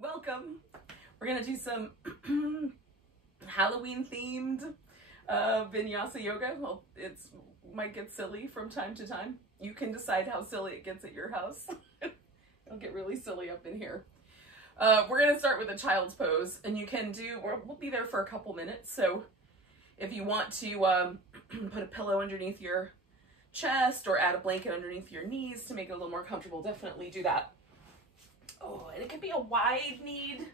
Welcome. We're gonna do some Halloween themed Vinyasa yoga. Well, it's might get silly from time to time. You can decide how silly it gets at your house. It'll get really silly up in here. We're gonna start with a child's pose, and you can do, we'll be there for a couple minutes. So if you want to put a pillow underneath your chest or add a blanket underneath your knees to make it a little more comfortable, definitely do that. Oh, and it can be a wide-kneed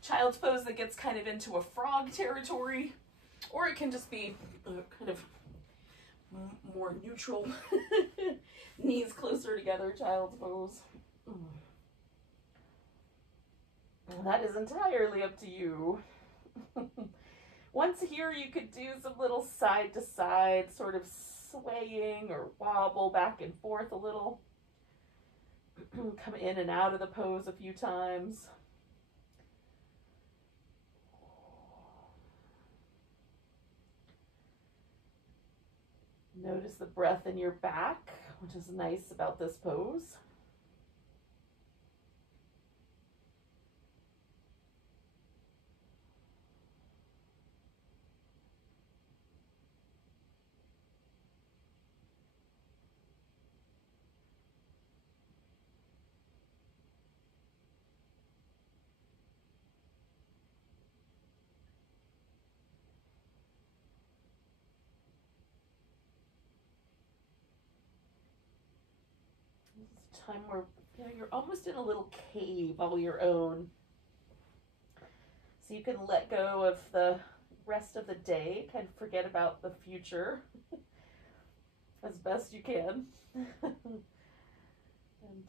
child's pose that gets kind of into a frog territory, or it can just be kind of more neutral, knees closer together child's pose. That is entirely up to you. Once here, you could do some little side-to-side sort of swaying or wobble back and forth a little. Come in and out of the pose a few times. Notice the breath in your back, which is nice about this pose. Time where you're almost in a little cave all your own, so you can let go of the rest of the day, kind of forget about the future as best you can, and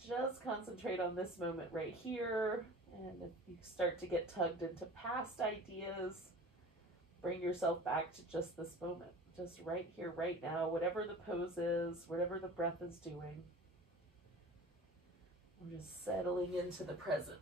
just concentrate on this moment right here. And if you start to get tugged into past ideas, bring yourself back to just this moment, just right here, right now, whatever the pose is, whatever the breath is doing. I'm just settling into the present.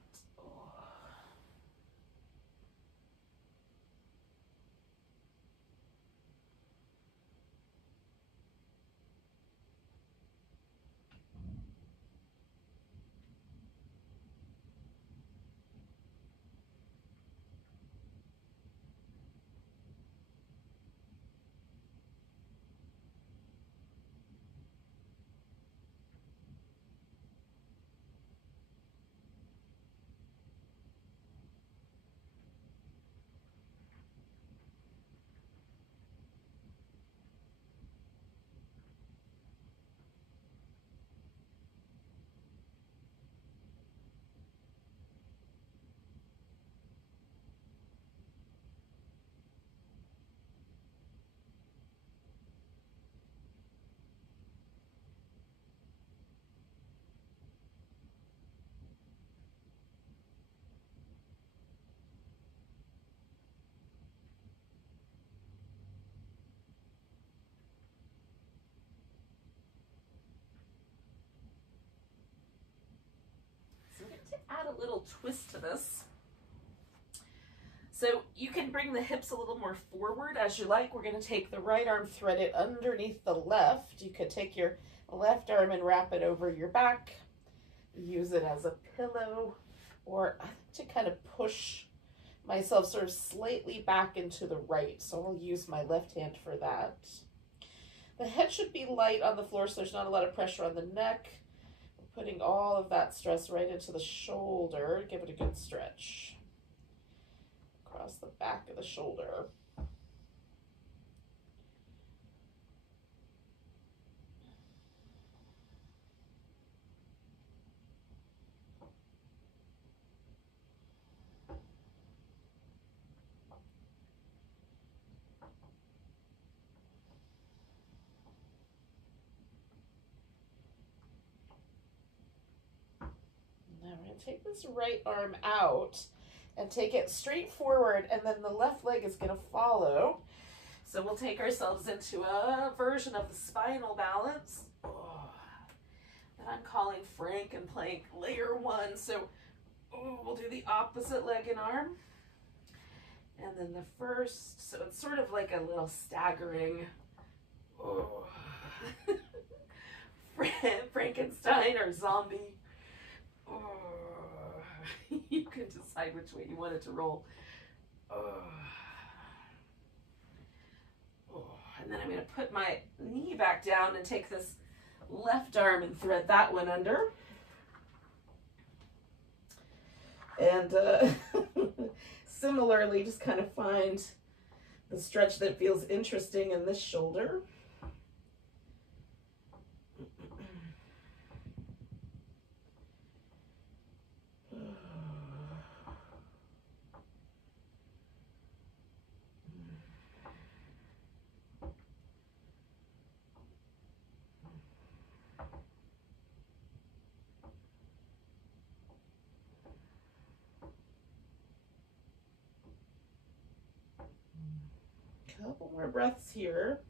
To add a little twist to this, so you can bring the hips a little more forward as you like. We're going to take the right arm, thread it underneath the left. You could take your left arm and wrap it over your back, use it as a pillow, or I like to kind of push myself sort of slightly back into the right, so I'll use my left hand for that. The head should be light on the floor, so there's not a lot of pressure on the neck. Putting all of that stress right into the shoulder. Give it a good stretch. Across the back of the shoulder. Now we're going to take this right arm out and take it straight forward, and then the left leg is going to follow. So we'll take ourselves into a version of the spinal balance. And I'm calling Frank and plank layer one. So we'll do the opposite leg and arm. And then the first, so it's sort of like a little staggering Frankenstein or zombie. You can just decide which way you want it to roll. And then I'm going to put my knee back down and take this left arm and thread that one under. And similarly, just kind of find the stretch that feels interesting in this shoulder. Couple more breaths here.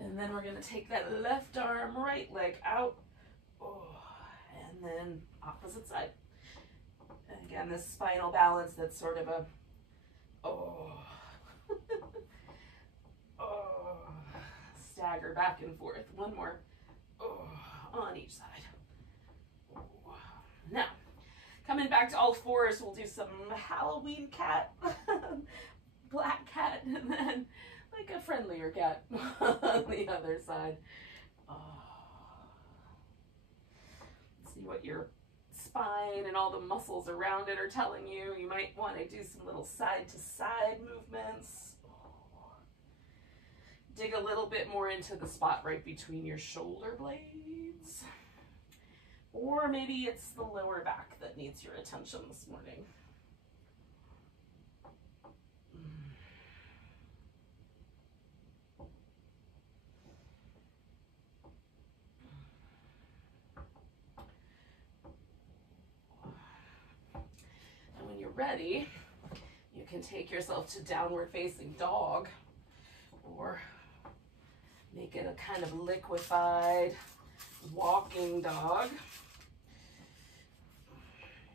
And then we're going to take that left arm, right leg out. And then opposite side. And again, this spinal balance, that's sort of a stagger back and forth. One more on each side. Now, coming back to all fours, we'll do some Halloween cat, black cat, and then like a friendlier cat on the other side. See what your spine and all the muscles around it are telling you. You might want to do some little side to side movements. Dig a little bit more into the spot right between your shoulder blades. Or maybe it's the lower back that needs your attention this morning. And when you're ready, you can take yourself to downward facing dog, or make it a kind of liquefied walking dog.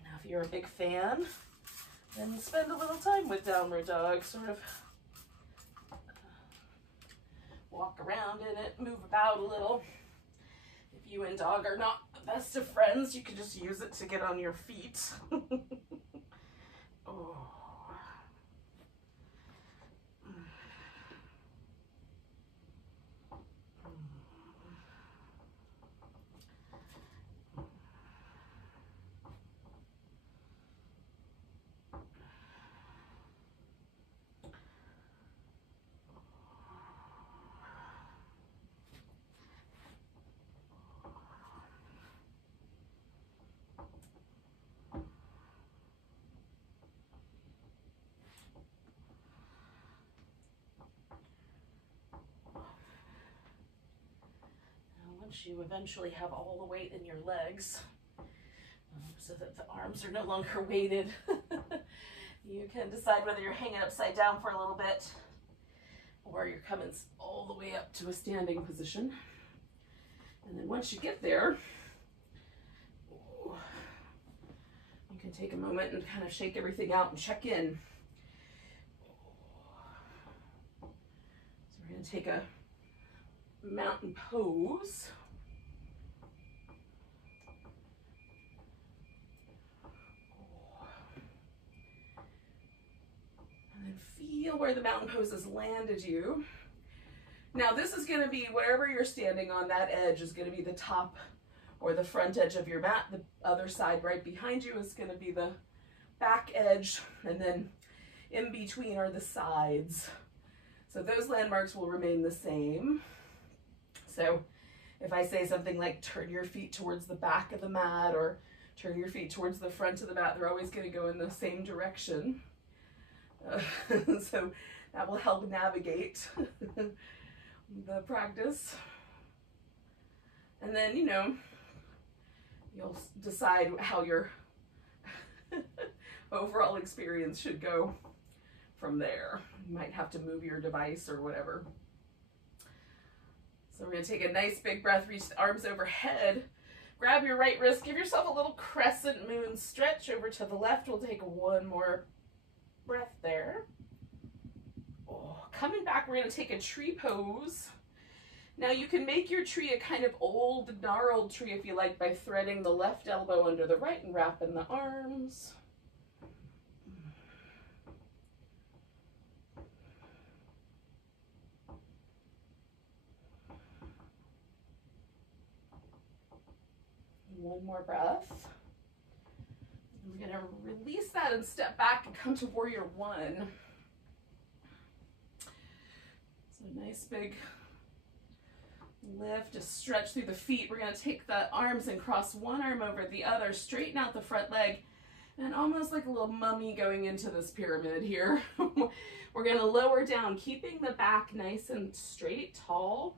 Now, if you're a big fan, then spend a little time with downward dog. Sort of walk around in it, move about a little. If you and dog are not the best of friends, you can just use it to get on your feet. Once you eventually have all the weight in your legs, so that the arms are no longer weighted, you can decide whether you're hanging upside down for a little bit, or you're coming all the way up to a standing position. And then once you get there, you can take a moment and kind of shake everything out and check in. So we're going to take a mountain pose. And then feel where the mountain pose has landed you. Now this is going to be wherever you're standing on, that edge is going to be the top or the front edge of your mat. The other side right behind you is going to be the back edge, and then in between are the sides. So those landmarks will remain the same. So if I say something like turn your feet towards the back of the mat or turn your feet towards the front of the mat, they're always going to go in the same direction. So that will help navigate the practice. And then, you know, you'll decide how your overall experience should go from there. You might have to move your device or whatever. So we're going to take a nice big breath, reach the arms overhead, grab your right wrist, give yourself a little crescent moon stretch over to the left. We'll take one more breath there. Coming back, we're going to take a tree pose. Now you can make your tree a kind of old, gnarled tree if you like by threading the left elbow under the right and wrapping the arms. One more breath. We're going to release that and step back and come to warrior one. So nice big lift, just stretch through the feet. We're going to take the arms and cross one arm over the other, straighten out the front leg, and almost like a little mummy going into this pyramid here. We're going to lower down, keeping the back nice and straight, tall,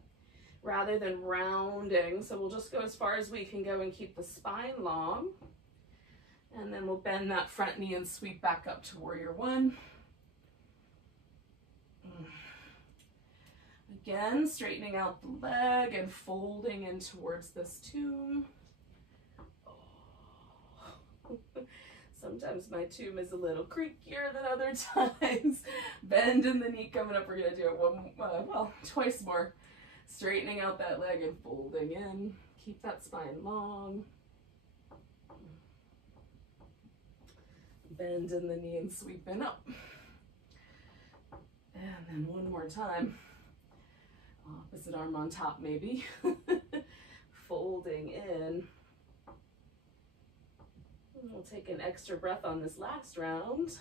rather than rounding. So we'll just go as far as we can go and keep the spine long. And then we'll bend that front knee and sweep back up to warrior one. Again, straightening out the leg and folding in towards this tomb. Oh. Sometimes my tomb is a little creakier than other times. Bend in the knee coming up. We're going to do it twice more. Straightening out that leg and folding in. Keep that spine long. Bend in the knee and sweeping up. And then one more time. Opposite arm on top maybe. Folding in. And we'll take an extra breath on this last round.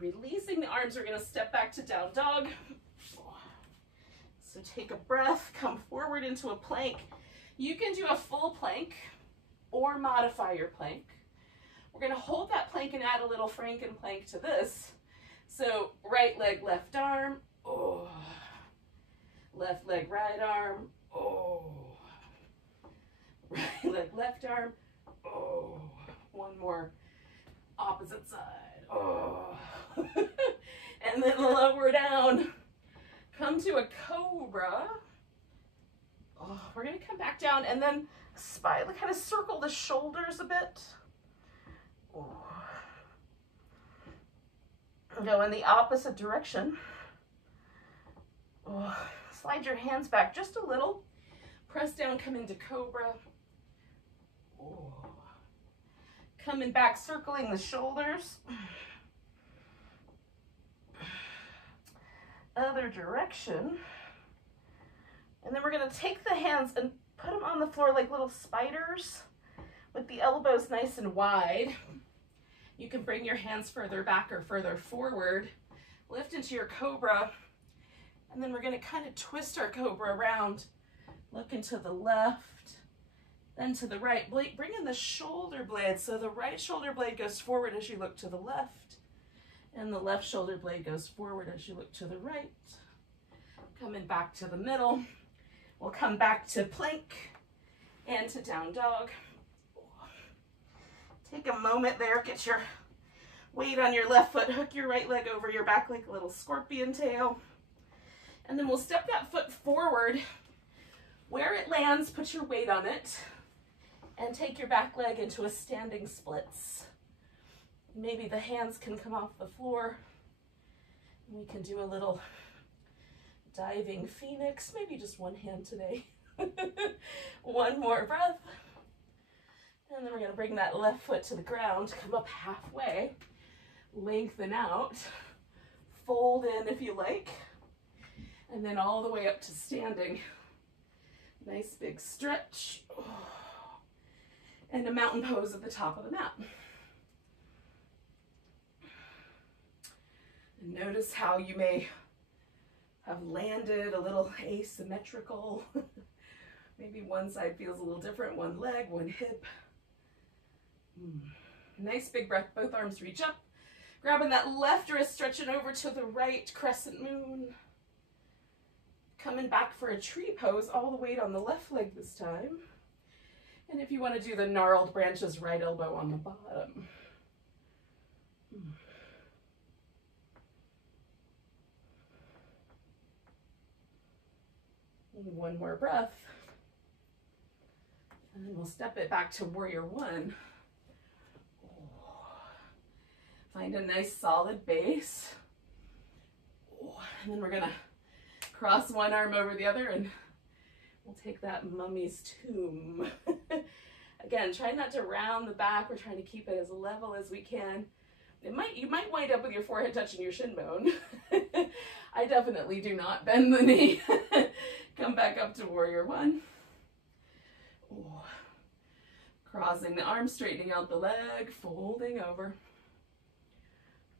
Releasing the arms, we're going to step back to down dog. So take a breath, come forward into a plank. You can do a full plank or modify your plank. We're going to hold that plank and add a little Franken plank to this. So right leg, left arm. Oh. Left leg, right arm. Oh. Right leg, left arm. Oh. One more. Opposite side. Oh. And then lower down. Come to a cobra. Oh, we're going to come back down and then kind of circle the shoulders a bit. Oh. Go in the opposite direction. Oh. Slide your hands back just a little. Press down, come into cobra. Oh. Coming back, circling the shoulders. Other direction. And then we're going to take the hands and put them on the floor like little spiders with the elbows nice and wide. You can bring your hands further back or further forward. Lift into your cobra. And then we're going to kind of twist our cobra around. Looking to the left, then to the right. Bring in the shoulder blade. So the right shoulder blade goes forward as you look to the left. And the left shoulder blade goes forward as you look to the right. Coming back to the middle. We'll come back to plank and to down dog. Take a moment there, get your weight on your left foot, hook your right leg over your back like a little scorpion tail. And then we'll step that foot forward. Where it lands, put your weight on it and take your back leg into a standing splits. Maybe the hands can come off the floor. We can do a little diving phoenix, maybe just one hand today. One more breath. And then we're going to bring that left foot to the ground, come up halfway, lengthen out, fold in if you like, and then all the way up to standing. Nice big stretch. And a mountain pose at the top of the mat. And notice how you may have landed a little asymmetrical. Maybe one side feels a little different, one leg, one hip. Nice big breath, both arms reach up. Grabbing that left wrist, stretching over to the right, crescent moon. Coming back for a tree pose, all the weight on the left leg this time. And if you want to do the gnarled branches, right elbow on the bottom. One more breath. And then we'll step it back to warrior one. Find a nice solid base. And then we're gonna cross one arm over the other and we'll take that mummy's tomb. Again, try not to round the back. We're trying to keep it as level as we can. You might wind up with your forehead touching your shin bone. I definitely do not bend the knee. Come back up to warrior one. Ooh. Crossing the arm, straightening out the leg, folding over.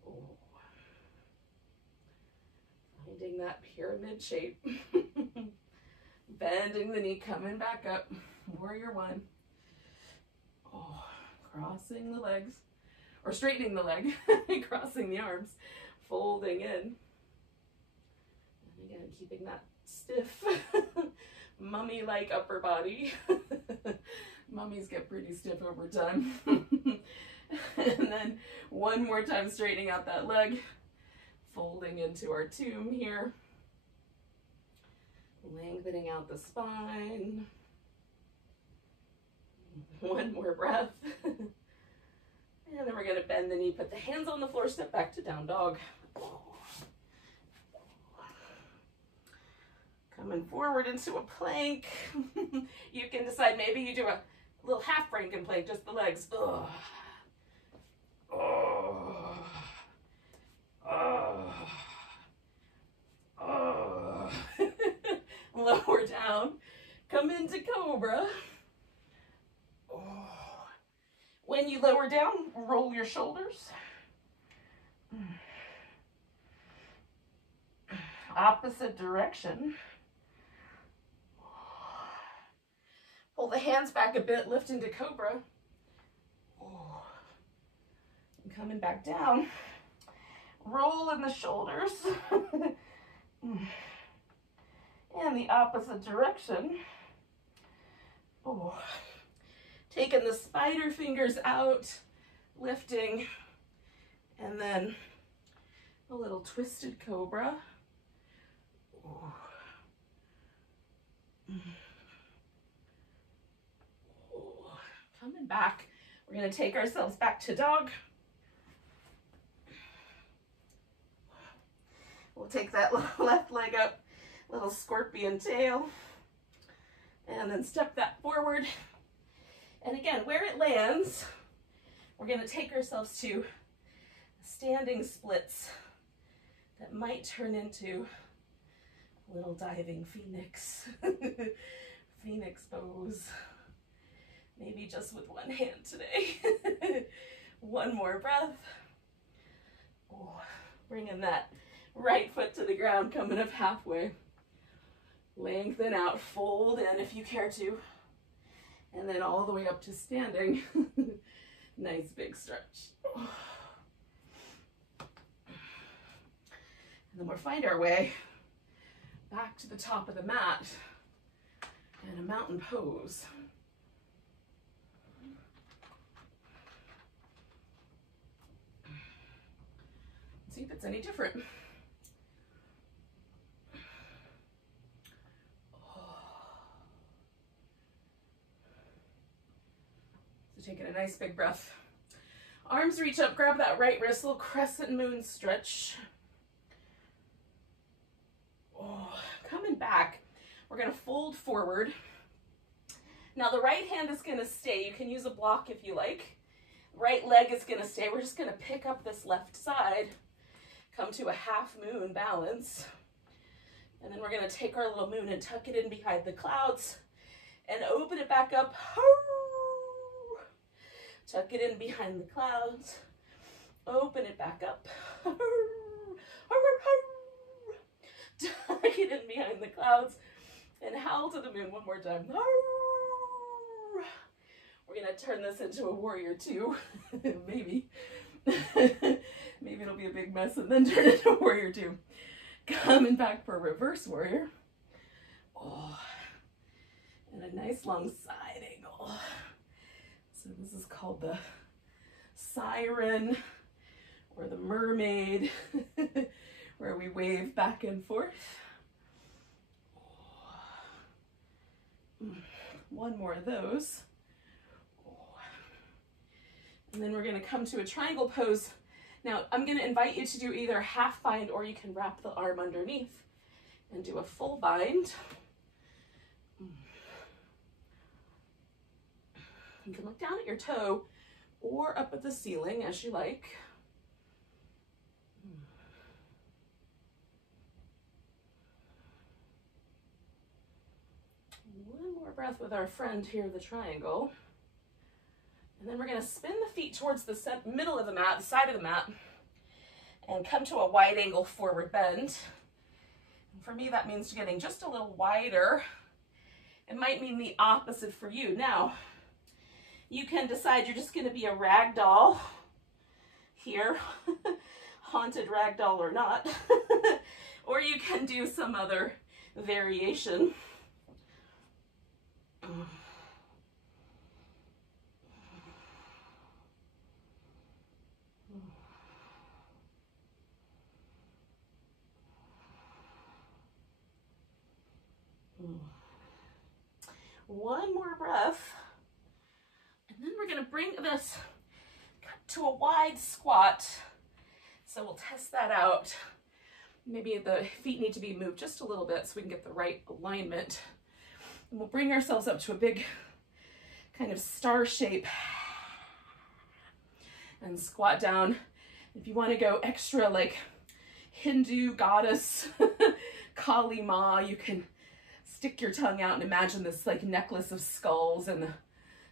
Ooh. Finding that pyramid shape. Bending the knee, coming back up. Warrior one. Oh, crossing the legs, or straightening the leg, crossing the arms, folding in. And again, keeping that stiff, mummy-like upper body. Mummies get pretty stiff over time. And then one more time, straightening out that leg, folding into our tomb here. Lengthening out the spine. One more breath. And then we're going to bend the knee, put the hands on the floor, step back to down dog. Coming forward into a plank. You can decide, maybe you do a little half Franken plank, just the legs. Oh. Oh. Oh. Oh. Lower down, come into cobra. Oh. When you lower down, roll your shoulders. Opposite direction. Pull the hands back a bit, lift into cobra. Oh. And coming back down. Roll in the shoulders. And the opposite direction. Oh. Taking the spider fingers out, lifting, and then a little twisted cobra. Oh. Oh. Coming back, we're going to take ourselves back to dog. We'll take that left leg up, little scorpion tail, and then step that forward. And again, where it lands, we're going to take ourselves to standing splits that might turn into a little diving phoenix. Phoenix pose. Maybe just with one hand today. One more breath. Oh, bringing that right foot to the ground, coming up halfway. Lengthen out, fold in if you care to. And then all the way up to standing. Nice big stretch. And then we'll find our way back to the top of the mat in a mountain pose. See if it's any different. Taking a nice big breath. Arms reach up, grab that right wrist, little crescent moon stretch. Oh, coming back, we're going to fold forward. Now the right hand is going to stay. You can use a block if you like. Right leg is going to stay. We're just going to pick up this left side, come to a half moon balance. And then we're going to take our little moon and tuck it in behind the clouds and open it back up. Tuck it in behind the clouds. Open it back up. Tuck it in behind the clouds. And howl to the moon one more time. We're going to turn this into a warrior two. Maybe. Maybe it'll be a big mess and then turn it into a warrior two. Coming back for a reverse warrior. Oh, and a nice long side angle. So this is called the siren or the mermaid, where we wave back and forth. One more of those. And then we're going to come to a triangle pose Now, I'm going to invite you to do either half bind, or you can wrap the arm underneath and do a full bind. You can look down at your toe or up at the ceiling as you like. One more breath with our friend here, the triangle. And then we're going to spin the feet towards the middle of the mat, the side of the mat, and come to a wide angle forward bend. And for me, that means getting just a little wider. It might mean the opposite for you. Now, you can decide you're just going to be a rag doll here, haunted rag doll or not, or you can do some other variation. One more breath. And then we're going to bring this to a wide squat. So we'll test that out. Maybe the feet need to be moved just a little bit so we can get the right alignment. And we'll bring ourselves up to a big kind of star shape and squat down. If you want to go extra like Hindu goddess Kali Ma, you can stick your tongue out and imagine this like necklace of skulls and the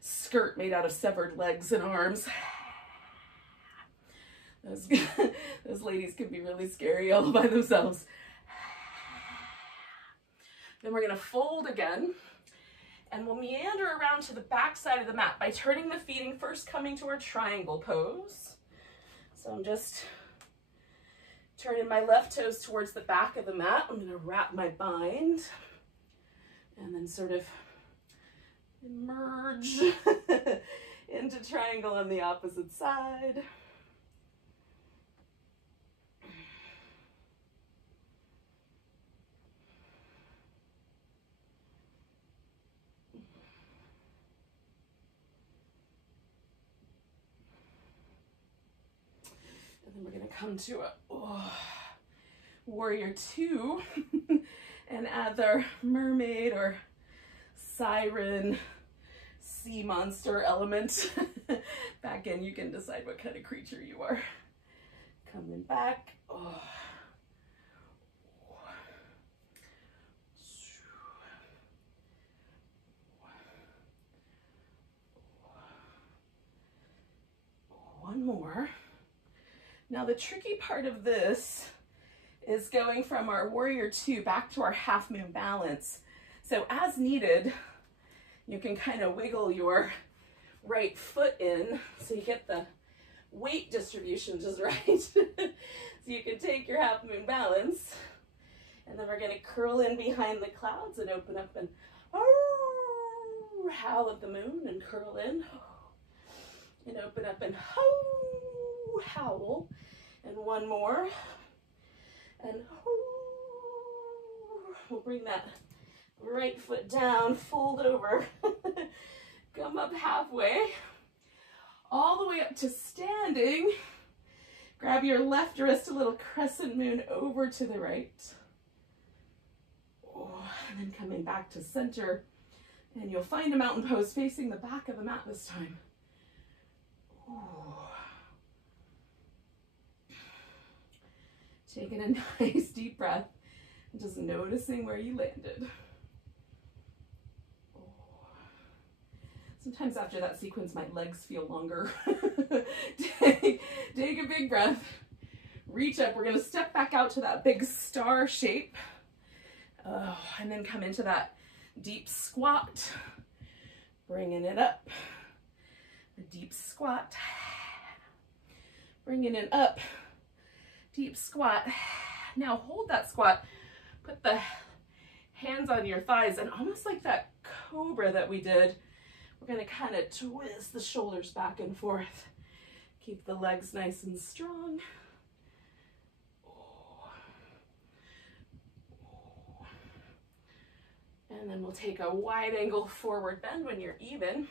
skirt made out of severed legs and arms. Those ladies can be really scary all by themselves. Then we're going to fold again, and we'll meander around to the back side of the mat by turning the feet and first coming to our triangle pose. So I'm just turning my left toes towards the back of the mat. I'm going to wrap my bind and then sort of emerge into triangle on the opposite side. And then we're going to come to a warrior two and add their mermaid or siren sea monster element back in. You can decide what kind of creature you are. Coming back. Oh. One more. Now the tricky part of this is going from our warrior two back to our half moon balance. So as needed, you can kind of wiggle your right foot in so you get the weight distribution just right. So you can take your half moon balance, and then we're going to curl in behind the clouds and open up and howl at the moon and curl in and open up and howl. And one more. And we'll bring that right foot down, fold over, come up halfway, all the way up to standing. Grab your left wrist, a little crescent moon over to the right. And then coming back to center. And you'll find a mountain pose facing the back of the mat this time. Taking a nice deep breath and just noticing where you landed. Sometimes after that sequence, my legs feel longer. Take a big breath, reach up. We're going to step back out to that big star shape. And then come into that deep squat, bringing it up. A deep squat, bringing it up. Deep squat. Now hold that squat. Put the hands on your thighs, and almost like that cobra that we did, we're going to kind of twist the shoulders back and forth. Keep the legs nice and strong. And then we'll take a wide angle forward bend when you're even.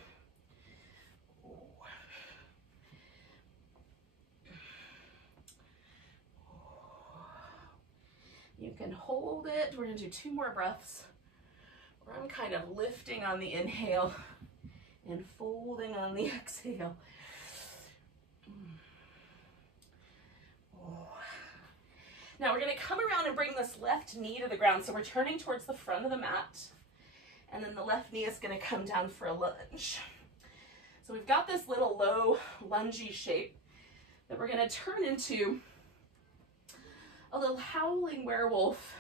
You can hold it. We're gonna do 2 more breaths where I'm kind of lifting on the inhale and folding on the exhale. Oh. Now we're gonna come around and bring this left knee to the ground. So we're turning towards the front of the mat, and then the left knee is gonna come down for a lunge. So we've got this little low lungy shape that we're gonna turn into a little howling werewolf,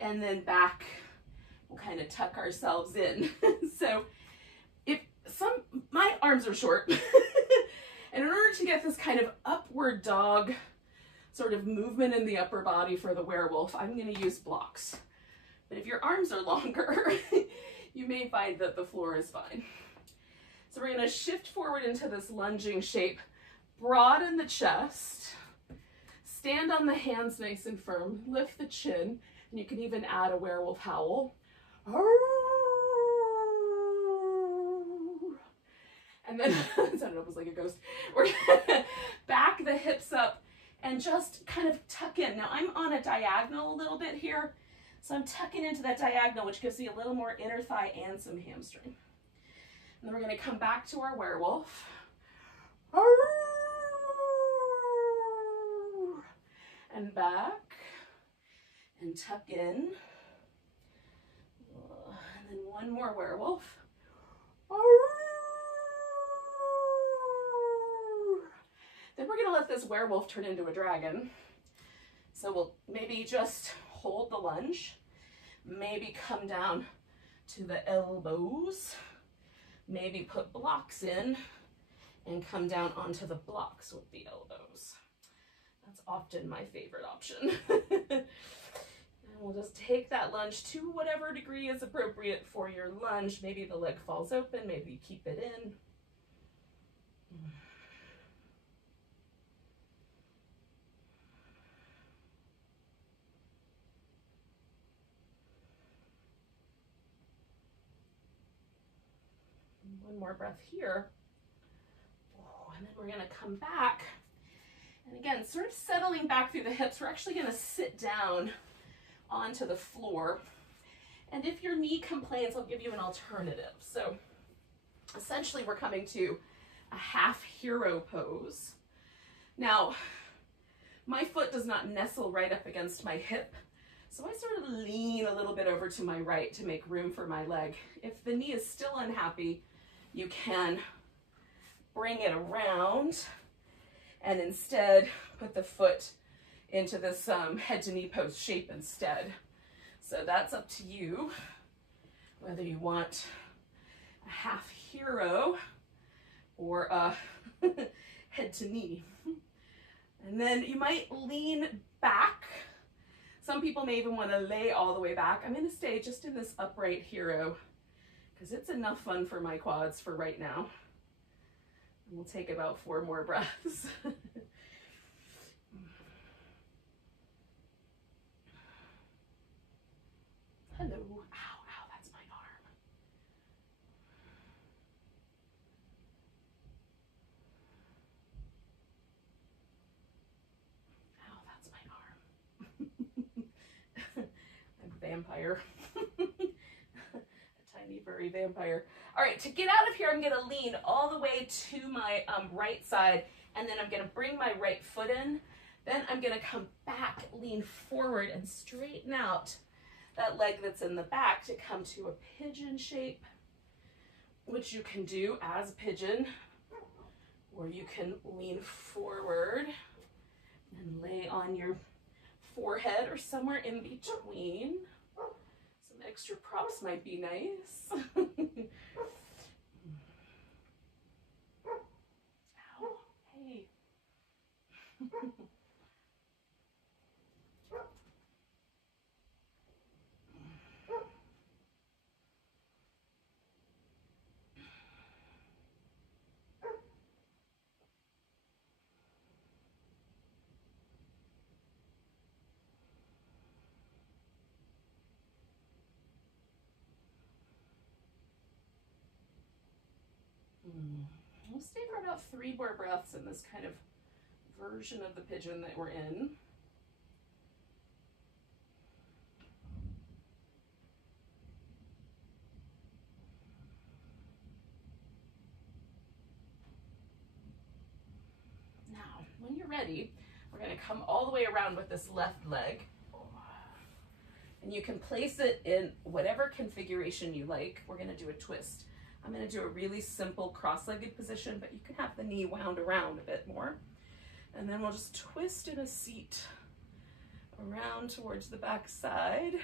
and then back we'll kind of tuck ourselves in. So my arms are short, and in order to get this kind of upward dog sort of movement in the upper body for the werewolf, I'm going to use blocks. But if your arms are longer, you may find that the floor is fine. So we're going to shift forward into this lunging shape, broaden the chest, stand on the hands nice and firm, lift the chin, and you can even add a werewolf howl. And then, it sounded almost like a ghost. We're gonna back the hips up and just kind of tuck in. Now I'm on a diagonal a little bit here, so I'm tucking into that diagonal, which gives me a little more inner thigh and some hamstring. And then we're gonna come back to our werewolf. And back, and tuck in. And then one more werewolf. Then we're gonna let this werewolf turn into a dragon. So we'll maybe just hold the lunge, maybe come down to the elbows, maybe put blocks in and come down onto the blocks with the elbows. That's often my favorite option. And we'll just take that lunge to whatever degree is appropriate for your lunge. Maybe the leg falls open, maybe you keep it in. One more breath here. And then we're gonna come back. And again, sort of settling back through the hips, we're actually gonna sit down onto the floor. And if your knee complains, I'll give you an alternative. So essentially we're coming to a half hero pose. Now, my foot does not nestle right up against my hip, so I sort of lean a little bit over to my right to make room for my leg. If the knee is still unhappy, you can bring it around and instead put the foot into this head to knee pose shape instead. So that's up to you, whether you want a half hero or a head to knee. And then you might lean back. Some people may even want to lay all the way back. I'm going to stay just in this upright hero because it's enough fun for my quads for right now. And we'll take about 4 more breaths. Hello. Ow, ow, that's my arm. Ow, that's my arm. I'm a vampire. A tiny furry vampire. All right, to get out of here, I'm gonna lean all the way to my right side, and then I'm gonna bring my right foot in. Then I'm gonna come back, lean forward, and straighten out that leg that's in the back to come to a pigeon shape, which you can do as pigeon, or you can lean forward and lay on your forehead or somewhere in between. Some extra props might be nice. Ow, hey. We'll stay for about 3 more breaths in this kind of version of the pigeon that we're in. when you're ready, we're going to come all the way around with this left leg. And you can place it in whatever configuration you like. We're going to do a twist. I'm going to do a really simple cross-legged position, but you can have the knee wound around a bit more. And then we'll just twist in a seat around towards the back side.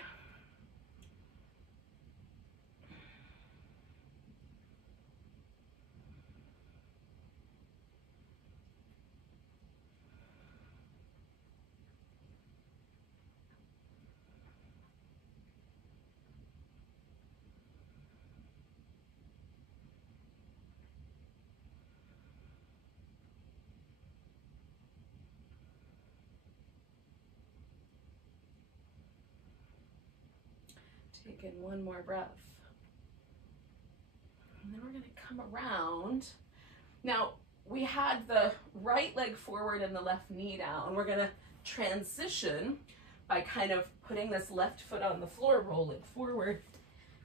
Take in one more breath. And then we're going to come around. Now, we had the right leg forward and the left knee down. We're going to transition by kind of putting this left foot on the floor, roll it forward,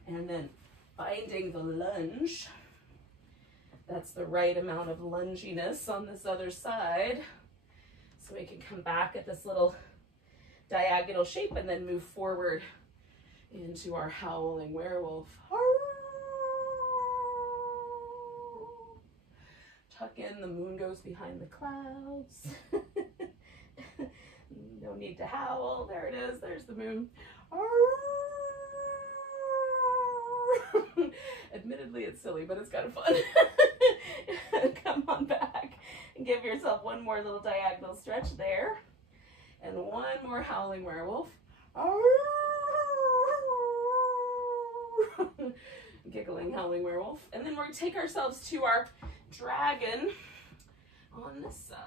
and then finding the lunge. That's the right amount of lunginess on this other side. So we can come back at this little diagonal shape and then move forward into our howling werewolf. Tuck in, the moon goes behind the clouds. No need to howl. There it is. There's the moon. Admittedly, it's silly, but it's kind of fun. Come on back and give yourself one more little diagonal stretch there. And one more howling werewolf. Giggling howling werewolf. And then we're going to take ourselves to our dragon on this side.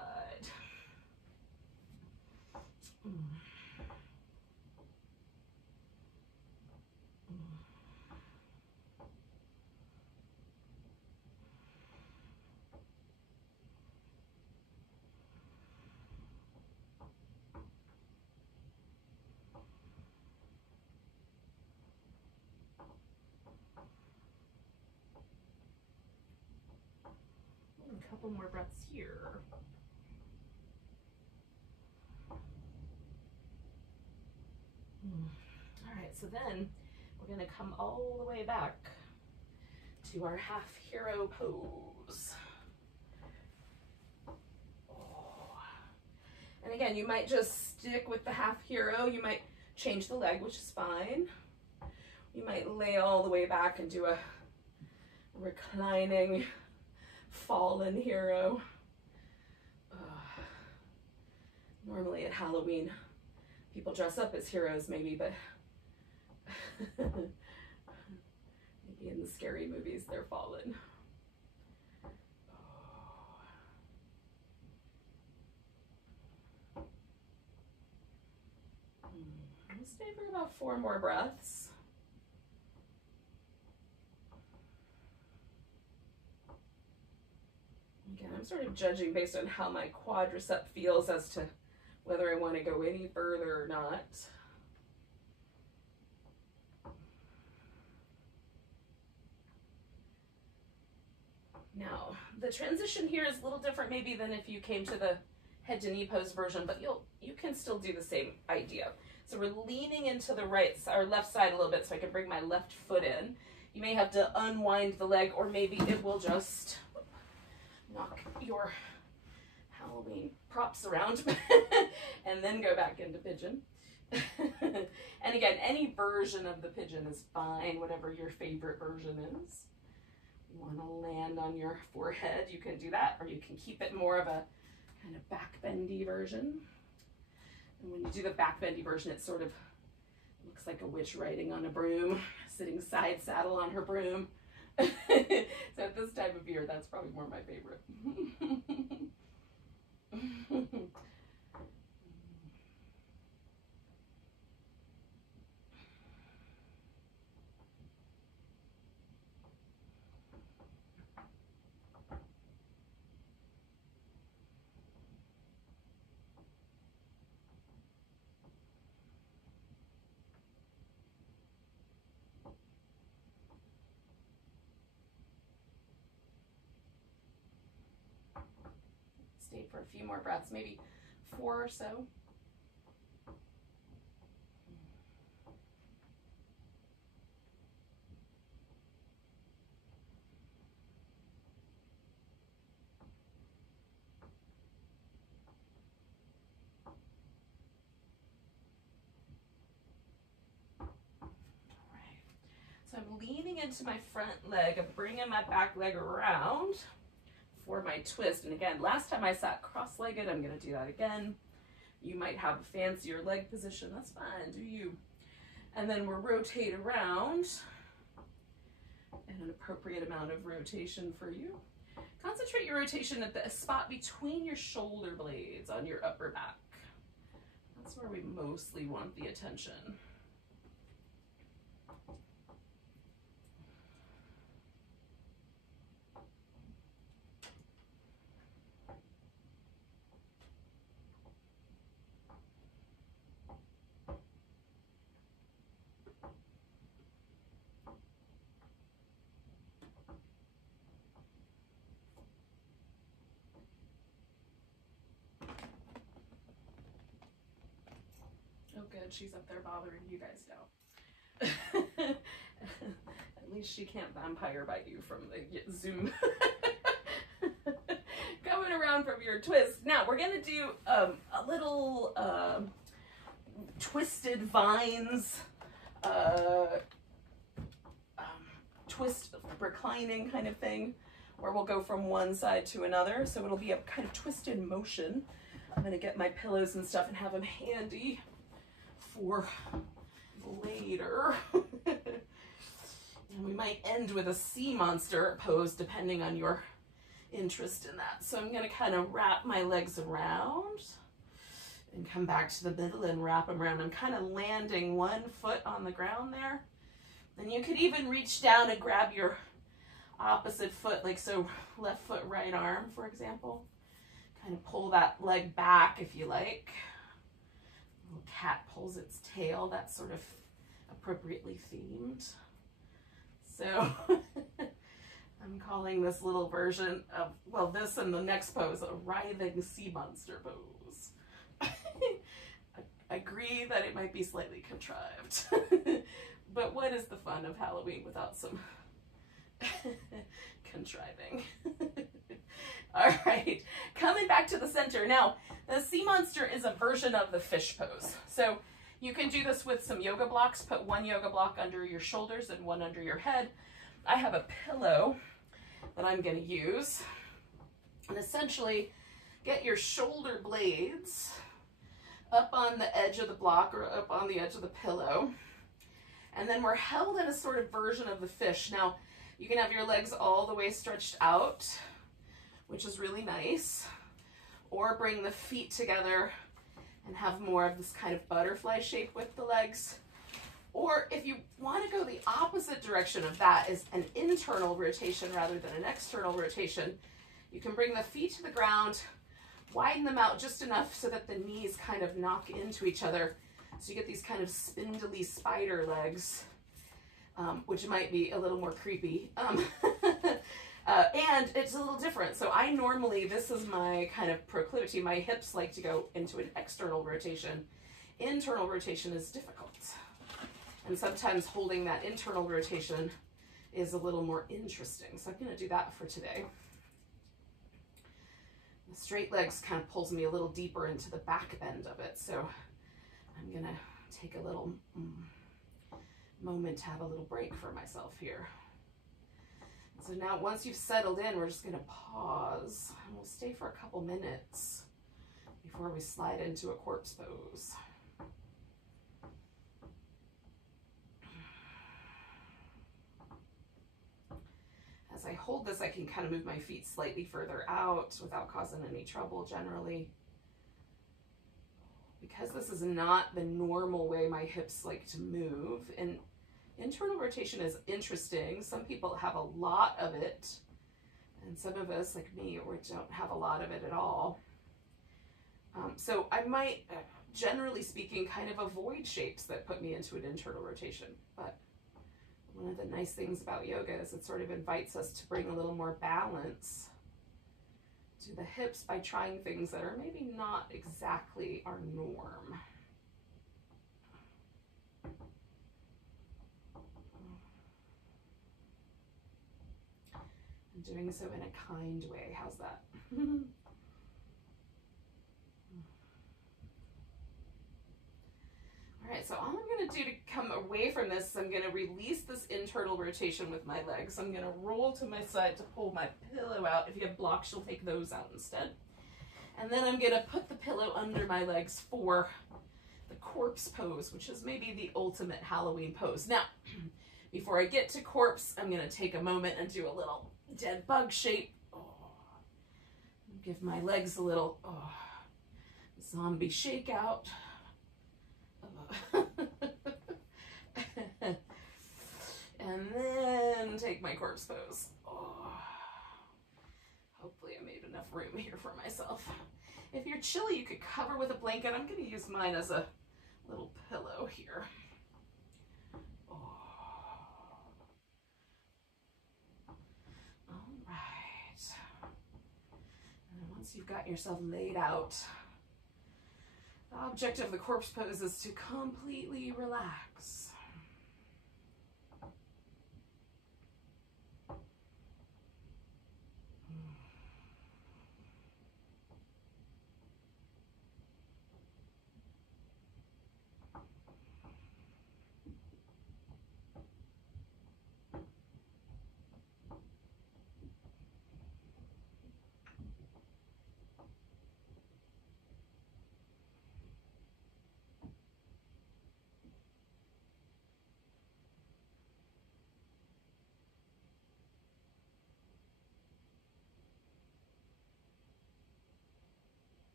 A couple more breaths here. All right, so then we're going to come all the way back to our half hero pose. And again, you might just stick with the half hero. You might change the leg, which is fine. You might lay all the way back and do a reclining fallen hero. Normally at Halloween, people dress up as heroes maybe, but maybe in the scary movies they're fallen. I'll stay for about 4 more breaths. Again, I'm sort of judging based on how my quadricep feels as to whether I want to go any further or not. Now, the transition here is a little different maybe than if you came to the head to knee pose version, but you can still do the same idea. So we're leaning into the left side a little bit so I can bring my left foot in. You may have to unwind the leg, or maybe it will just knock your Halloween props around and then go back into pigeon. And again, any version of the pigeon is fine, whatever your favorite version is. You want to land on your forehead, you can do that, or you can keep it more of a kind of back bendy version. And when you do the back bendy version, it sort of looks like a witch riding on a broom, sitting side saddle on her broom. So at this time of year, that's probably more my favorite. Stay for a few more breaths, maybe 4 or so. So I'm leaning into my front leg and bringing my back leg around for my twist. And again, last time I sat cross-legged, I'm going to do that again. You might have a fancier leg position. That's fine. Do you? And then we'll rotate around, and an appropriate amount of rotation for you. Concentrate your rotation at the spot between your shoulder blades on your upper back. That's where we mostly want the attention. Oh good, she's up there bothering you guys now. At least she can't vampire bite you from the Zoom. Coming around from your twist. Now we're gonna do a little twisted vines, twist reclining kind of thing, where we'll go from one side to another. So it'll be a kind of twisted motion. I'm gonna get my pillows and stuff and have them handy for later. And we might end with a sea monster pose depending on your interest in that. So I'm going to kind of wrap my legs around and come back to the middle and wrap them around. I'm kind of landing one foot on the ground there. And you could even reach down and grab your opposite foot, like so, left foot, right arm, for example. Kind of pull that leg back if you like. Little cat pulls its tail. That's sort of appropriately themed. So I'm calling this little version of, well, this and the next pose, a writhing sea monster pose. I agree that it might be slightly contrived. But what is the fun of Halloween without some contriving? All right, coming back to the center. Now, the sea monster is a version of the fish pose. So you can do this with some yoga blocks. Put one yoga block under your shoulders and one under your head. I have a pillow that I'm going to use. And essentially, get your shoulder blades up on the edge of the block or up on the edge of the pillow. And then we're held in a sort of version of the fish. Now, you can have your legs all the way stretched out, which is really nice. Or bring the feet together and have more of this kind of butterfly shape with the legs. Or if you want to go the opposite direction of that, is an internal rotation rather than an external rotation. You can bring the feet to the ground, widen them out just enough so that the knees kind of knock into each other. So you get these kind of spindly spider legs, which might be a little more creepy. And it's a little different. So I normally, this is my kind of proclivity. My hips like to go into an external rotation. Internal rotation is difficult. And sometimes holding that internal rotation is a little more interesting. So I'm going to do that for today. The straight legs kind of pulls me a little deeper into the back bend of it. So I'm going to take a little moment to have a little break for myself here. So now once you've settled in, we're just going to pause and we'll stay for a couple minutes before we slide into a corpse pose. As I hold this, I can kind of move my feet slightly further out without causing any trouble generally. Because this is not the normal way my hips like to move, and internal rotation is interesting. Some people have a lot of it, and some of us, like me, we don't have a lot of it at all. So I might, generally speaking, kind of avoid shapes that put me into an internal rotation. But one of the nice things about yoga is it sort of invites us to bring a little more balance to the hips by trying things that are maybe not exactly our norm. And doing so in a kind way. How's that? All right, so all I'm going to do to come away from this is I'm going to release this internal rotation with my legs. I'm going to roll to my side to pull my pillow out. If you have blocks, you'll take those out instead. And then I'm going to put the pillow under my legs for the corpse pose, which is maybe the ultimate Halloween pose. Now, before I get to corpse, I'm going to take a moment and do a little dead bug shape. Oh. Give my legs a little zombie shake out. And then take my corpse pose. Oh. Hopefully I made enough room here for myself. If you're chilly, you could cover with a blanket. I'm going to use mine as a little pillow here. Oh. All right. And once you've got yourself laid out, the object of the corpse pose is to completely relax.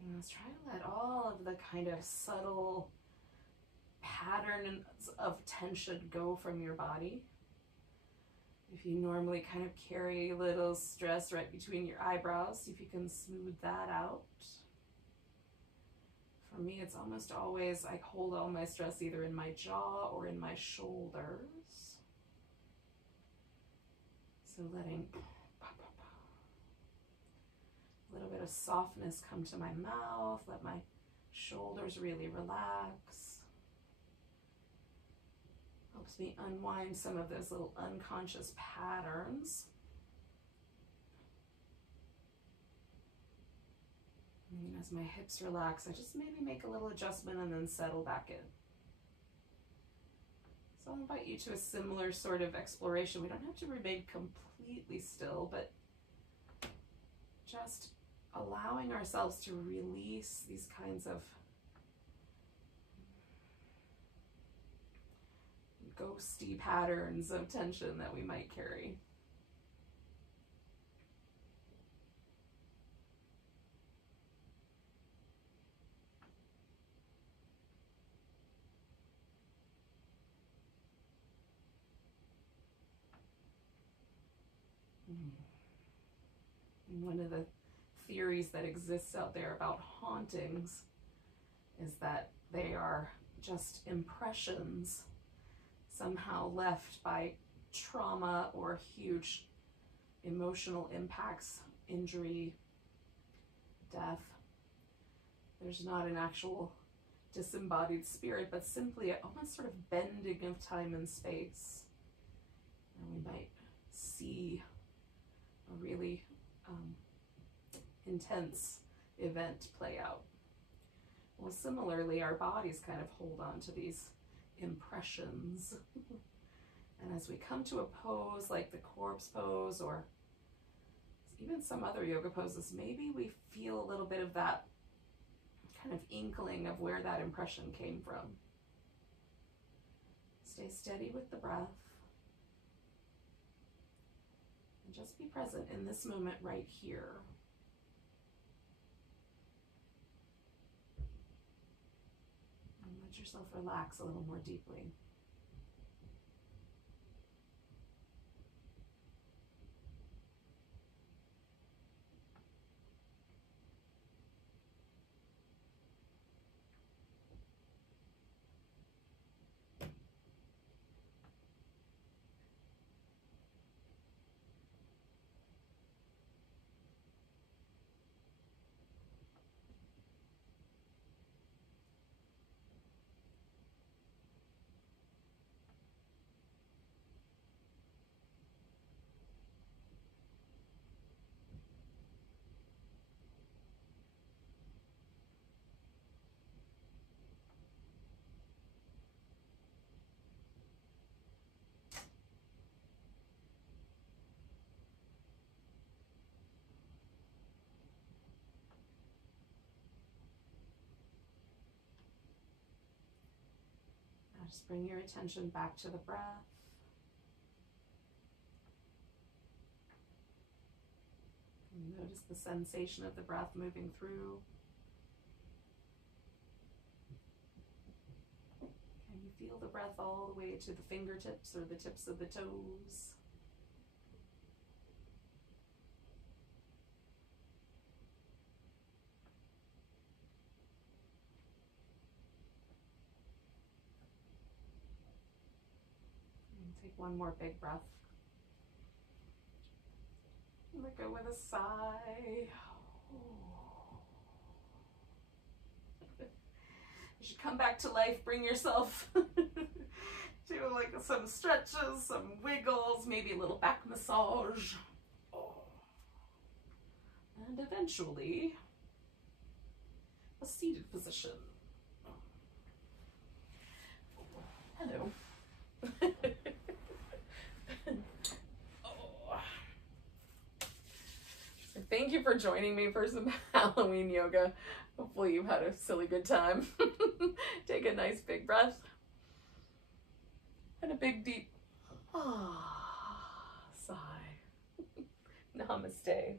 And let's try to let all of the kind of subtle patterns of tension go from your body. If you normally kind of carry a little stress right between your eyebrows, see if you can smooth that out. For me, it's almost always I hold all my stress either in my jaw or in my shoulders. So letting a little bit of softness come to my mouth, let my shoulders really relax. Helps me unwind some of those little unconscious patterns. And as my hips relax, I just maybe make a little adjustment and then settle back in. So I'll invite you to a similar sort of exploration. We don't have to remain completely still, but just allowing ourselves to release these kinds of ghosty patterns of tension that we might carry. And one of the theories that exists out there about hauntings is that they are just impressions somehow left by trauma or huge emotional impacts, injury, death. There's not an actual disembodied spirit, but simply a almost sort of bending of time and space. And we might see a really intense event play out. Well, similarly, our bodies kind of hold on to these impressions. And as we come to a pose like the corpse pose, or even some other yoga poses, maybe we feel a little bit of that kind of inkling of where that impression came from. Stay steady with the breath. And just be present in this moment right here. And let yourself relax a little more deeply. Just bring your attention back to the breath. And notice the sensation of the breath moving through. Can you feel the breath all the way to the fingertips or the tips of the toes? Take one more big breath. Let go with a sigh. You should come back to life. Bring yourself do like some stretches, some wiggles, maybe a little back massage. And eventually, a seated position. Hello. So thank you for joining me for some Halloween yoga. Hopefully you had a silly good time. Take a nice big breath and a big deep sigh. Namaste.